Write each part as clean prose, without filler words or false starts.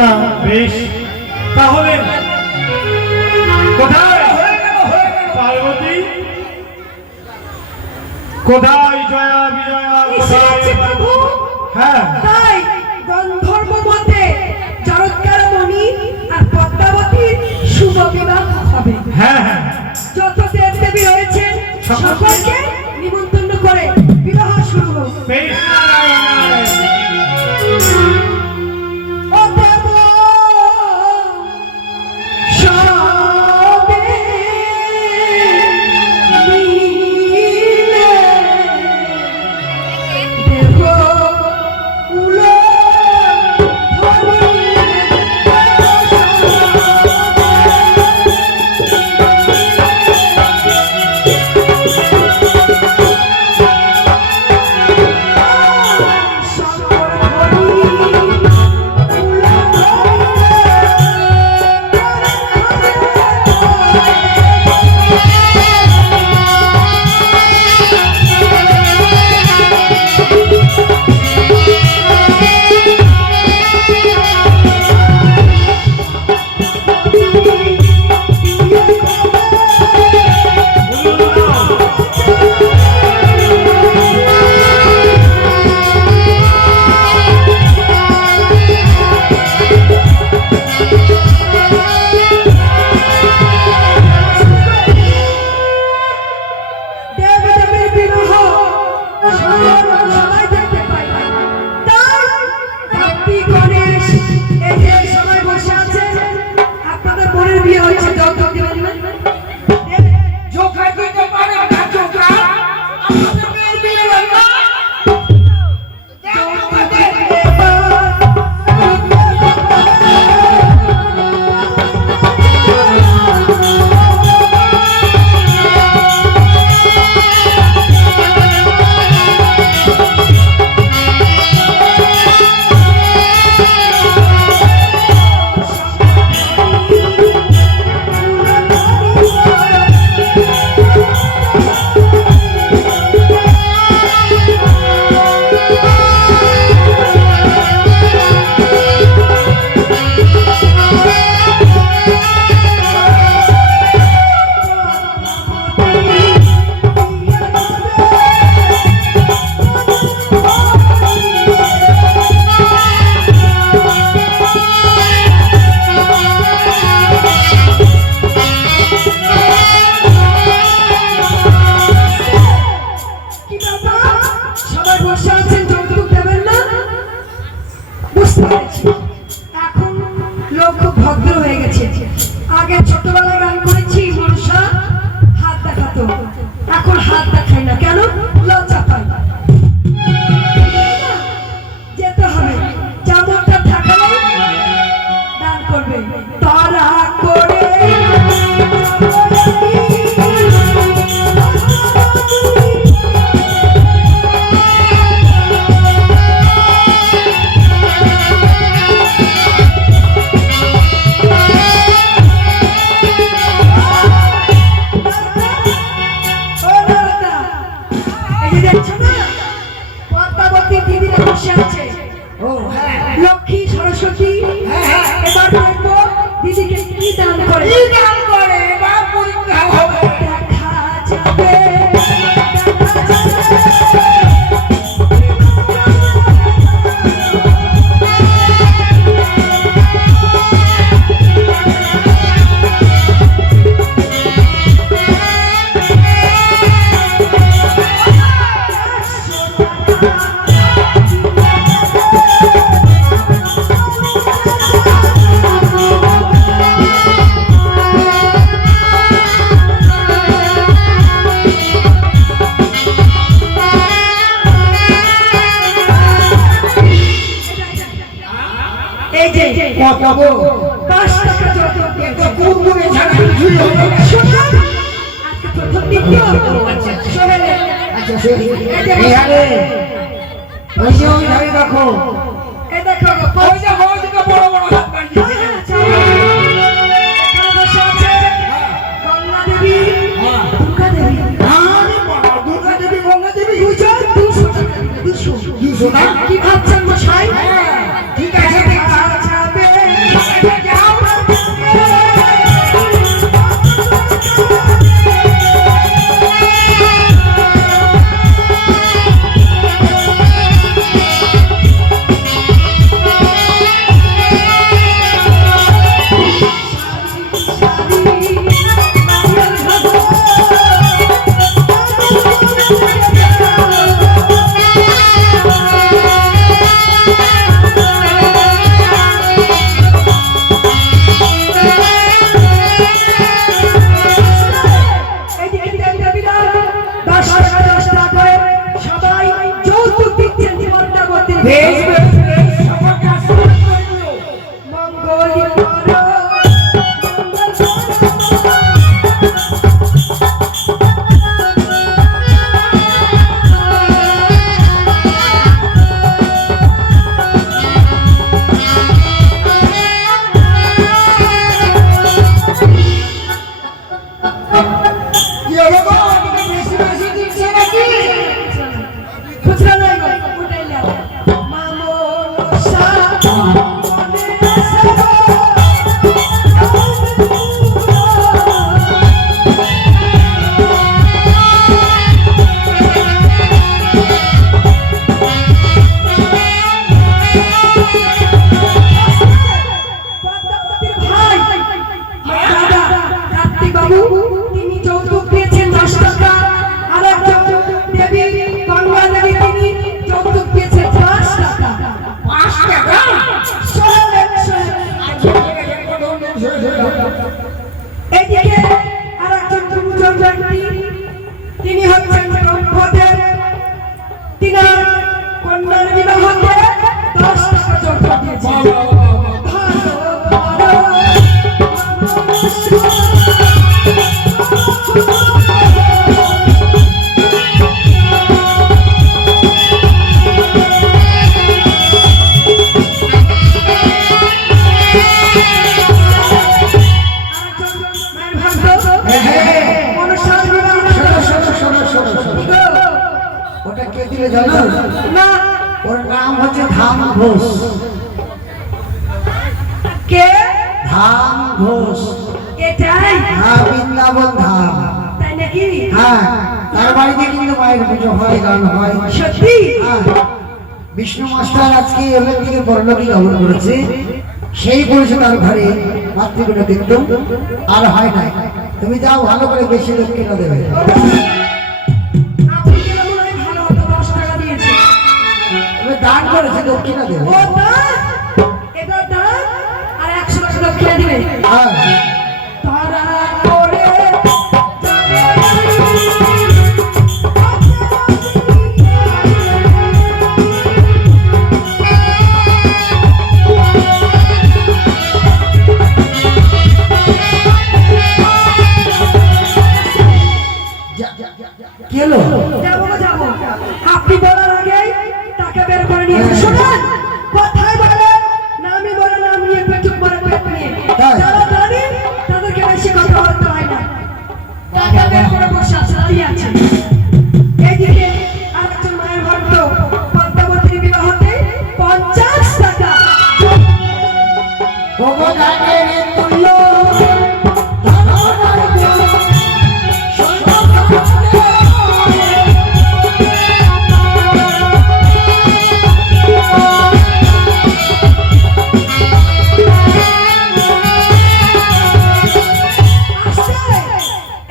না। বেশ, তাহলে কোথায় পার্বতী, কোথায় জয়া বিজয়া, কোথায়? হ্যাঁ, তাই গন্ধর্ব মতে চরৎকার মণি আর পদ্মাবতীর শুভ বিবাহ হবে। হ্যাঁ হ্যাঁ, যত দেব দেবী রয়েছেন সকলকে নিমন্ত্রণ করে বিবাহ শুরু হোক। বেশ, নারায়ণ নারায়ণ। ও দেব সবে মিলে দেব উলো এখন লোক খুব ভদ্র হয়ে গেছে। আগে ছোটবেলায় গান করেছি মনসা হাত দেখাতো, এখন হাত দেখাই না। কেন? লজ্জা পাই। যেতে হবে, যেমনটা থাকলে দান করবে। তারা করে লক্ষ্মী সরস্বতী এবার দেখবো দিদিকে কি দান করে। দেখা যাবে কি ভাবছেন মশাই? ঠিক আছে, দেখা যাবে এদিকে আর একজন দুজন ব্যক্তি, তিনি হচ্ছেন ব্রহ্মদেব। তিনার কন্যার বিবাহতে 10 টাকা যৌতুক দিয়েছে। ওটা কে দিলে জানো? না, ওর নাম হচ্ছে ধাম ঘোষ। কে? ধাম ঘোষ। এটাই? হ্যাঁ, বৃন্দাবন ধাম। তাই নাকি? হ্যাঁ, তার বাড়িতে কিন্তু মায়ের পুজো হয়, গান হয়। সত্যি? হ্যাঁ, বিষ্ণু মাস্টার আজকে এলেন থেকে বড়লোকি গমন করেছে, সেই পরিষেবার ঘরে মাতৃগুলো কিন্তু আর হয় নাই। তুমি যাও, ভালো করে বেশি লোক কিনে দেবে। আপনি গেলে মনে হয় ভালো হতো, 10 টাকা দিয়েছে। তুমি দান করেছে, দক্ষিণা দেবে। ও দান? এটা দান আর 100 টাকা দক্ষিণা দিবে। হ্যাঁ, তারা করে কি হলো? যাবো গো, যাবো। আপনি বলার আগে টাকা বের করে নিয়েছে। শুনুন, কথাই বলে নামি বলে নাম নিয়ে পেটুক করে পেট নিয়ে। তাই? যারা জানি তাদেরকে বেশি কথা বলতে হয় না। টাকা বের করে বসে আছে, দাঁড়িয়ে আছে। এইদিকে আরেকজন মায়ের ভক্ত পদ্মাবতীর বিবাহতে 50 টাকা। ওগো গানের তুল্য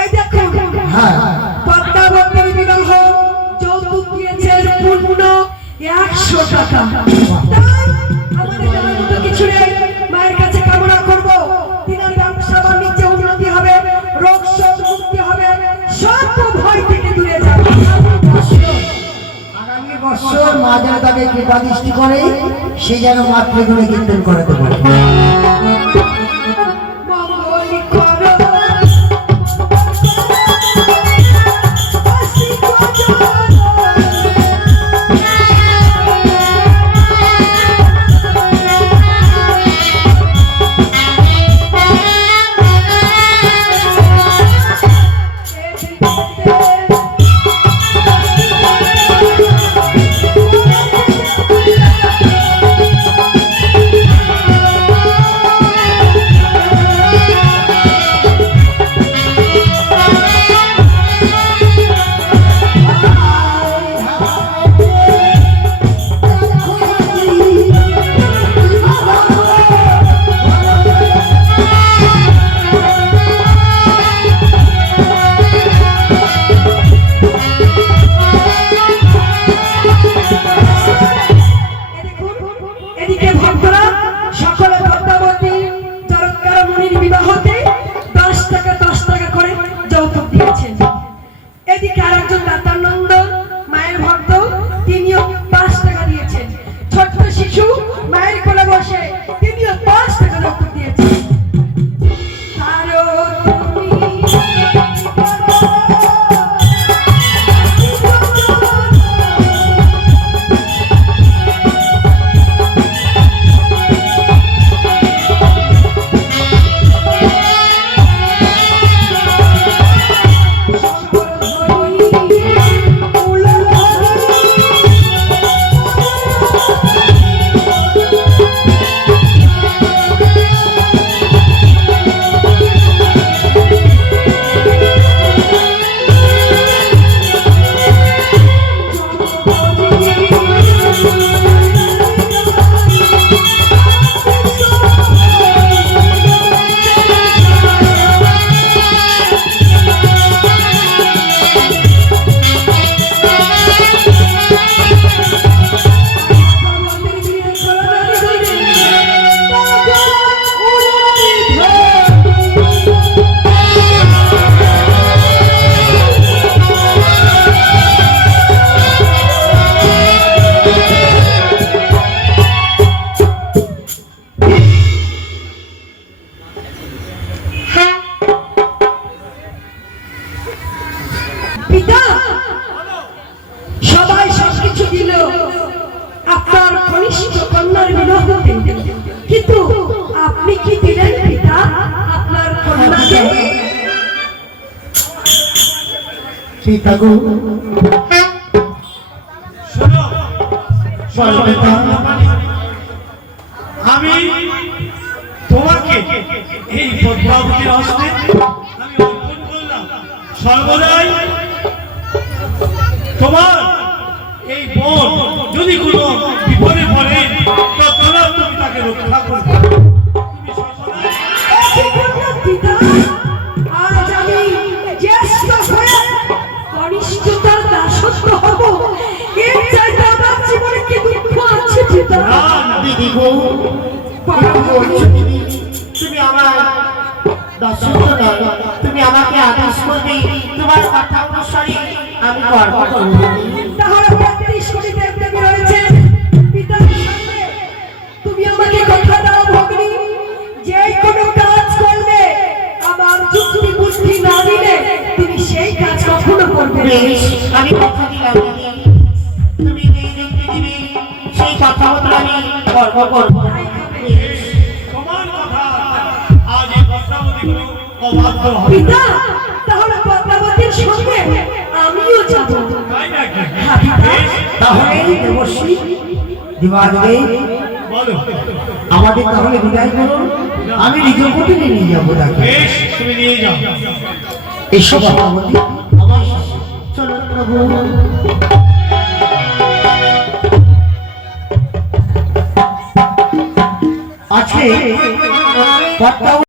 এই দেখুন, হ্যাঁ, পদ্মাবতীর বিবাহ যৌতুক দিয়েছে পূর্ণ 100 টাকা। তাই আমাদের জানার মতো কিছু নেই। মায়ের কাছে কামনা করব তিনার ব্যবসা বাণিজ্যে উন্নতি হবে, রোগ শোক মুক্তি হবে, সব ভয় থেকে দূরে যাবে। আগামী বছর মা যেন তাকে কৃপা দৃষ্টি করে, সে যেন মাতৃগুলো কীর্তন করাতে পারে। মঙ্গল করো হতে, কিন্তু আপনি কি দিলেন পিতা আপনার কন্যাকে? পিতা গো, শোনো বলো পিতা। আমি তোমাকে এই পদ্মাবতীর হস্তে আমি অর্পণ করলাম। সর্বদাই তোমার এই বোন যদি কোনো বিপদে পড়ে তৎক্ষণাৎ তুমি তাকে রক্ষা করবে। তুমি সর্বদাই কি করবেন পিতা? আজ আমি জ্যেষ্ঠ হয়ে কনিষ্ঠতার দাসত্ব হব, এর চাইতে আমার জীবনে কি দুঃখ আছে পিতা? না, না, দিদি গো, কি বলছো দিদি? তুমি আমার দাসত্ব নয়, তুমি আমাকে আদেশ করবে, তোমার কথা অনুসারে আমি কর্ম করব। তাহলে ৩৫ কোটি দেবদেবী রয়েছে পিতার সামনে, তুমি আমাকে কথা দাও ভগ্নী, যে কোনো কাজ করবে আমার যুক্তি বুদ্ধি না দিলে তুমি সেই কাজ কখনো করবে না। বেশ, আমি কথা দিলাম দিদি, তুমি যে দেখতে দিবে সেই কথা মতো আমি কর্ম করব। বেশ। তোমার কথা আজ এই পদ্মাবতী কোনো অবাধ্য হবে না। পিতা, তাহলে পদ্মাবতীর সঙ্গে আমিও যাব। তাই নাকি? হ্যাঁ, পিতা। বেশ, তাহলে দেবশ্রী দিবাদেবী, বলো। আমাদের তাহলে বিদায় করুন, আমি নিজ কুটিরে নিয়ে যাবো তাকে। বেশ, তুমি নিয়ে যাও। এসো পদ্মাবতী, চলো প্রভু। আজকে পদ্মাবতী